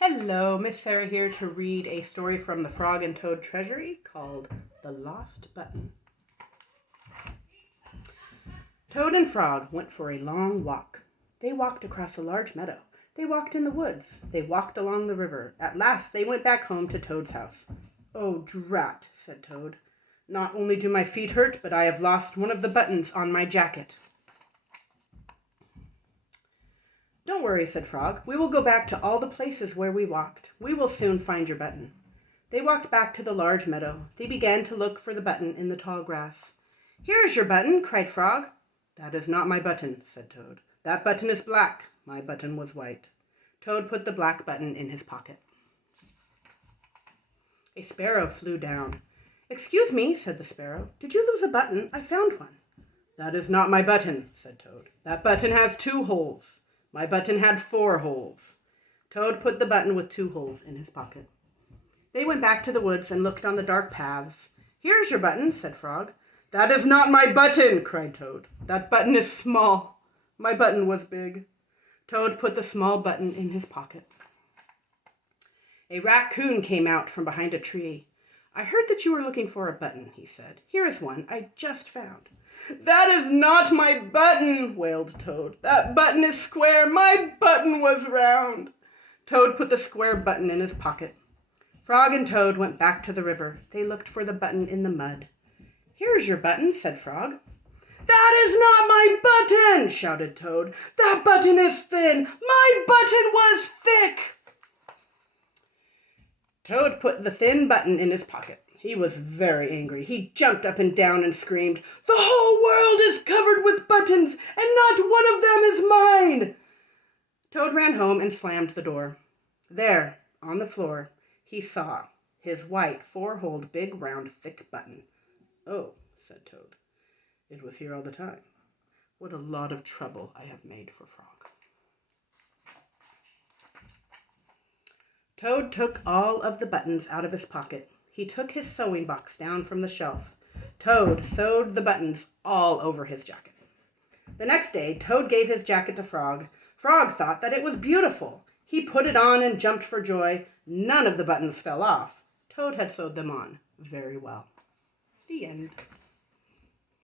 Hello, Miss Sarah here to read a story from the Frog and Toad Treasury called The Lost Button. Toad and Frog went for a long walk. They walked across a large meadow. They walked in the woods. They walked along the river. At last they went back home to Toad's house. "Oh, drat," said Toad. "Not only do my feet hurt, but I have lost one of the buttons on my jacket." "Don't worry," said Frog. "We will go back to all the places where we walked. We will soon find your button." They walked back to the large meadow. They began to look for the button in the tall grass. "Here is your button," cried Frog. "That is not my button," said Toad. "That button is black. My button was white." Toad put the black button in his pocket. A sparrow flew down. "Excuse me," said the sparrow. "Did you lose a button? I found one." "That is not my button," said Toad. "That button has 2 holes. My button had 4 holes." Toad put the button with 2 holes in his pocket. They went back to the woods and looked on the dark paths. "Here is your button," said Frog. "That is not my button," cried Toad. "That button is small. My button was big." Toad put the small button in his pocket. A raccoon came out from behind a tree. "I heard that you were looking for a button," he said. "Here is one I just found." "That is not my button," wailed Toad. "That button is square. My button was round." Toad put the square button in his pocket. Frog and Toad went back to the river. They looked for the button in the mud. "Here is your button," said Frog. "That is not my button," shouted Toad. "That button is thin. My button was thick." Toad put the thin button in his pocket. He was very angry. He jumped up and down and screamed, "The whole world is covered with buttons, and not one of them is mine!" Toad ran home and slammed the door. There, on the floor, he saw his white 4-holed, big, round, thick button. "Oh," said Toad, "it was here all the time. What a lot of trouble I have made for Frog." Toad took all of the buttons out of his pocket. He took his sewing box down from the shelf. Toad sewed the buttons all over his jacket. The next day, Toad gave his jacket to Frog. Frog thought that it was beautiful. He put it on and jumped for joy. None of the buttons fell off. Toad had sewed them on very well. The end.